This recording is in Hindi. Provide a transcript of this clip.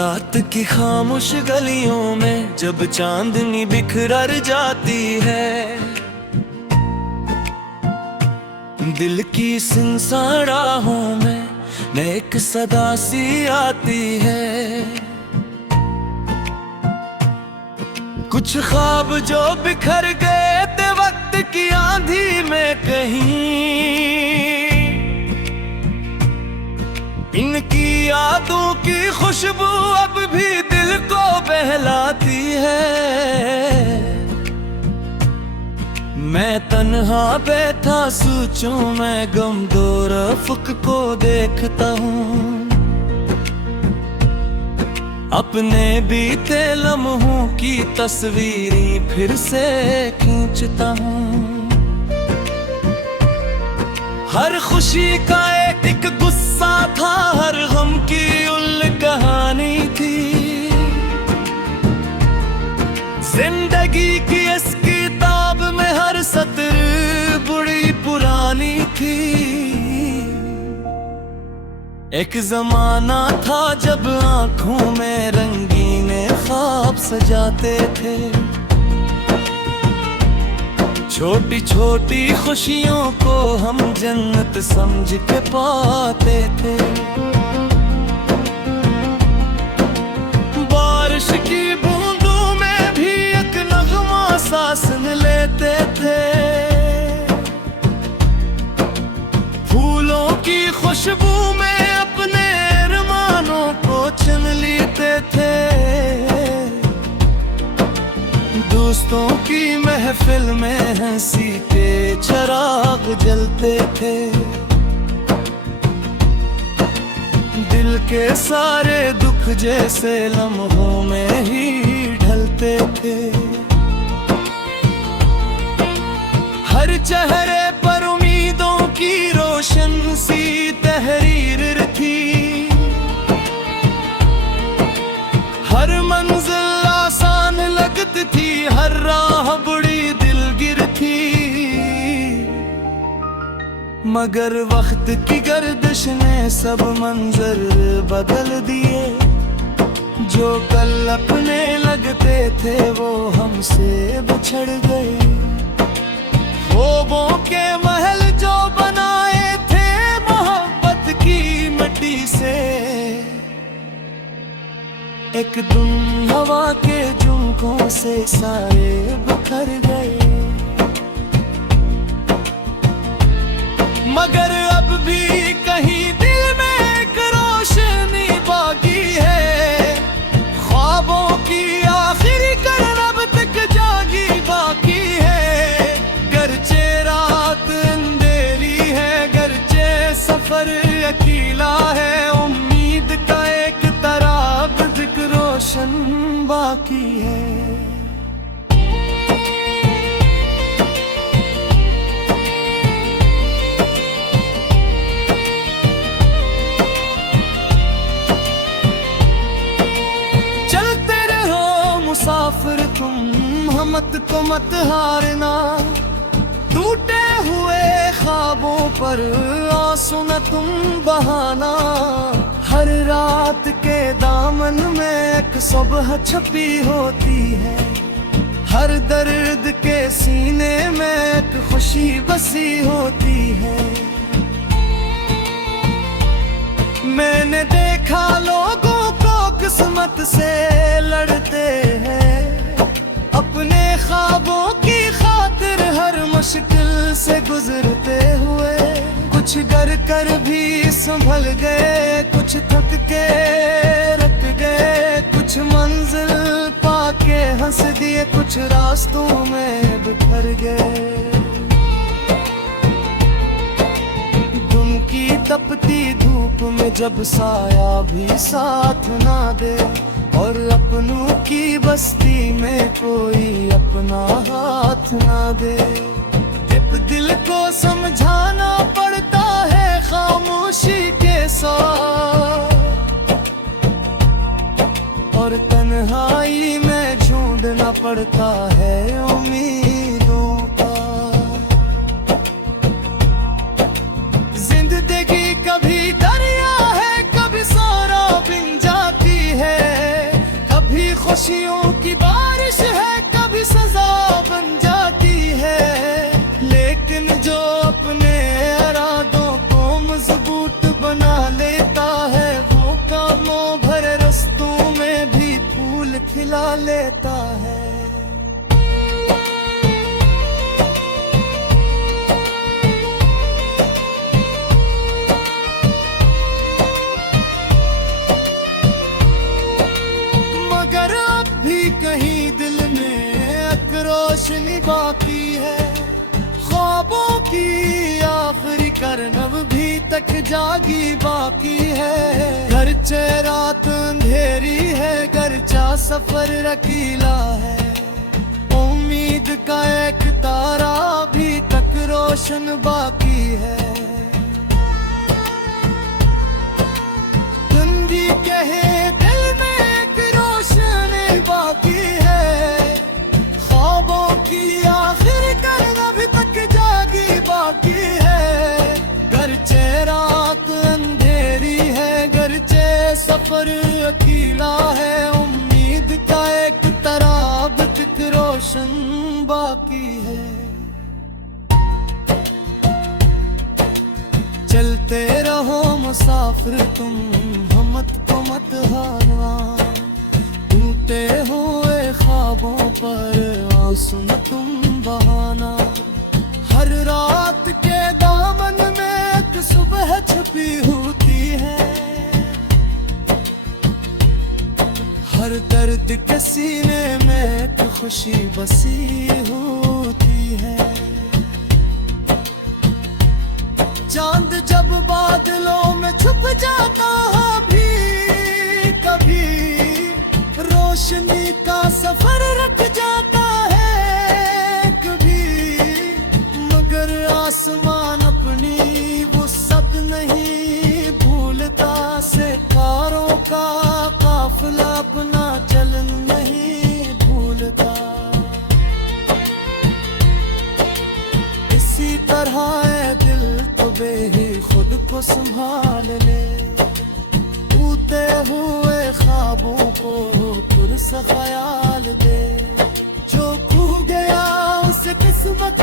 रात की खामोश गलियों में जब चांदनी बिखर जाती है, दिल की सुनसान राहों में एक सदा सी आती है। कुछ ख्वाब जो बिखर गए थे वक्त की आंधी में कहीं, इनकी यादों की खुशबू अब भी दिल को बहलाती है। मैं तन्हा बैठा सोचूं मैं गम दो रफ़्क़ को देखता हूँ, अपने बीते लम्हों की तस्वीरें फिर से खींचता हूँ। हर खुशी का एक गुस्सा था, हर गम की उल कहानी थी, जिंदगी की इस किताब में हर सतर बड़ी पुरानी थी। एक जमाना था जब आंखों में रंगीन ख्वाब सजाते थे, छोटी छोटी खुशियों को हम जन्नत समझ के पाते थे। बारिश की बूंदों में भी एक नगमा सा सुन लेते थे, फूलों की खुशबू में अपने अरमानों को चुन लेते थे। दोस्तों की महफिल में हंसी के चिराग जलते थे, दिल के सारे दुख जैसे लम्हों में ही ढलते थे। हर चेहरे पर उम्मीदों की रोशन सी तहरीर थी, हर मंजिल आसान लगती थी, हर राह बड़ी दिलगिर थी। मगर वक्त की गर्दिश ने सब मंजर बदल दिए, जो कल अपने लगते थे वो हमसे बिछड़ गए। ख्वाबों के महल जो बनाए थे मोहब्बत की मिट्टी से, एक दिन हवा के झोंकों से सारे बिखर गए। मगर अब भी कहीं दिल में एक रोशनी बाकी है, ख्वाबों की आखिरी किरण अब तक जागी बाकी है। गरचे रात अंधेरी है, गरचे सफर अकेला है, उम्मीद का एक तराब दिख रोशन बाकी है। मुसाफिर तुम हमत को मत हारना, टूटे हुए ख्वाबों पर आंसू न तुम बहाना। हर रात के दामन में एक सुबह छुपी होती है, हर दर्द के सीने में एक खुशी बसी होती है। मैंने देखा लोगों को किस्मत से लड़ते हैं, अपने ख्वाबों की खातिर हर मुश्किल से गुजरते हुए। कुछ डर कर भी संभल गए, कुछ थक के रुक गए, कुछ मंजिल पाके हंस दिए, कुछ रास्तों में बिखर गए। की तपती धूप में जब साया भी साथ ना दे, और अपनों की बस्ती में कोई अपना हाथ ना दे, दिल को समझाना पड़ता है खामोशी के साथ, और तन्हाई में ढूंढना पड़ता है उम्मीदों का। जिंदगी कभी दरिया है, कभी सारा बिन जाती है, अरनब भी तक जागी बाकी है। घरचे रात अंधेरी है, घरचा सफर रकीला है। उम्मीद का एक तारा भी तक रोशन बाकी है। गंदी कहे दिल में एक रोशनी बाकी है। ख्वाबों की आखिर करना भी तक जागी बाकी है। घरचे रात अंधेरी है, घरचे सफर अकेला है। उम्मीद का एक तराब तक रोशन बाकी है। चलते रहो मुसाफिर तुम, हिम्मत को मत हारना। टूटे हुए ख्वाबों पर आंसू न तुम बहाना। हर रात के दामन में एक सुबह छुपी होती है। हर दर्द के सीने में एक खुशी बसी होती है। चांद जब बादलों में छुप जाता है भी कभी, रोशनी का सफर रख जाता है कभी। मगर आसमान अपनी वुसअत नहीं भूलता, सितारों का काफिला अपना चलन नहीं भूलता। इसी तरह है दिल तो बेही खुद को संभाल ले। टूटे हुए ख्वाबों को पुरसा ख्याल दे। जो खो गया उसे किस्मत